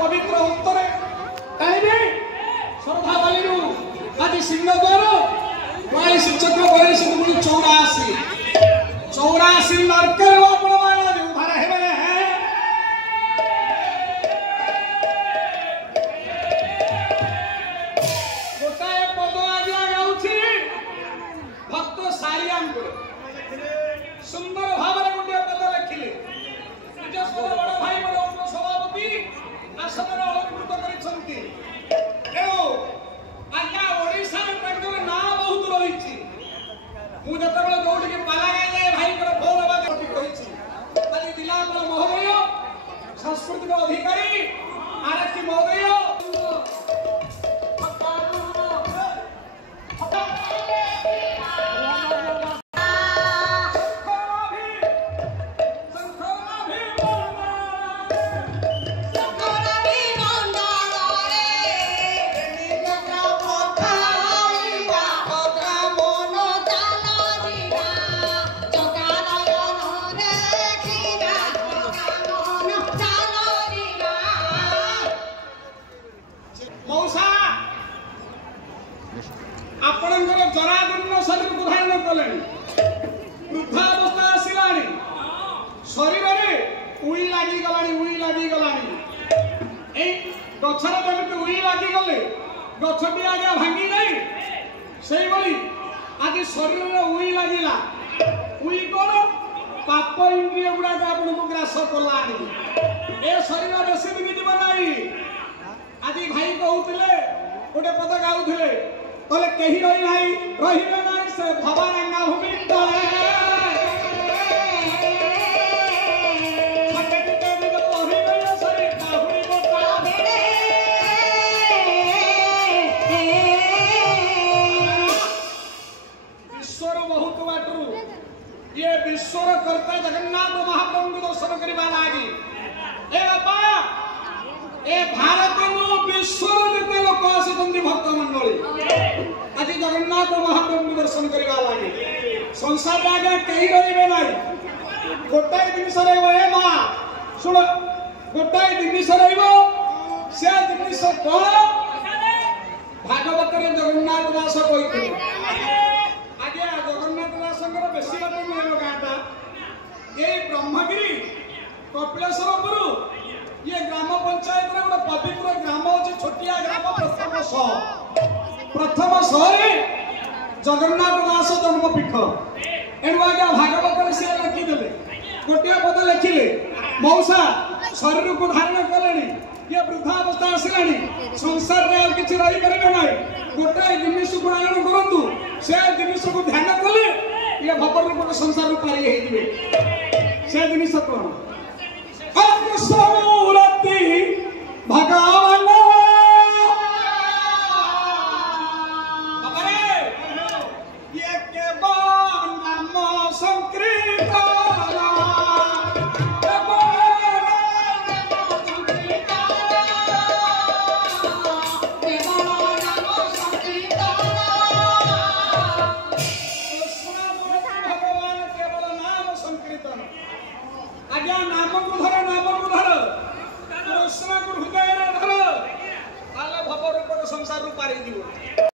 पवित्र उत्तरे टाइबे श्रद्धा बालिरू आज सिंहद्वार 42 चक्र 42 84 नरकर आपणमान उद्धार हेबे है गोटाए पद आज्ञा गाउछि भक्त सारियांकर सुंदर भाव गोटे पद लिखिले निजस्वर बड़ भाई मोर सभापति आसन अलंकृत करिसंती एओ आज्ञा ओडिसा तांकर ना बहुत रहिछि मु जतबेले दौड़ के पाला जाए भाई कर फोन बात कहिछि आज दिलापर महोदय सांस्कृतिक अधिकारी आरक्षी महोदय जरादीर्ण शरीर को धारण कले वृद्धावस्था आसिलानी शरीर में उई लागी गलानी ए गछर जमिति उई लागी गले गछटी आगे भांगी गई सेई बली आज शरीर में उई लागिला उई कोन पाप इंद्रिय गुडा का आपन को ग्रास कलानी ए शरीर बेसी दिन जीव नाही आज भाई कहउथिले गोटे पद गाउथिले बोले कहीं रही नहीं से भवारंगा भूमि तले विश्वर बहुत बाटू ये विश्वर कर्ता जगन्नाथ महाप्रभु को दर्शन करवा लागी ए बापा ए भारत नु विश्वर जते लोक आसुचंदी भक्त मंडली आज जगन्नाथ महाप्रभु दर्शन करवा लागे संसार आगे कहीं रहिबे नाही गोटाए जिनिस रहइबो ए मां सुन गोटाए जिनिस रहइबो से जिनिस कोन भागवत रे जगन्नाथ दास कहिथे आगे जगन्नाथ दासଙ୍କର बेसी बात मिलो गाता ए ब्रह्मगिरी कपिलेश्वरपुर ये ग्राम पंचायत रे गोटे पवित्र ग्राम अछि छोटिया ग्राम प्रथम शहरे जगन्नाथ दास जन्मपीठ एणु आज्ञा भागवत से लिखिदे गोटे पद लिखिले मौसा शरीर को धारण कले ये वृद्धावस्था आसिलानी संसार में किसी रही पारे ना गोटे जिनिस को धारण करूँ से जिनिस को ध्यान कले ये भवर रूप संसार पारी से जिनिस कौन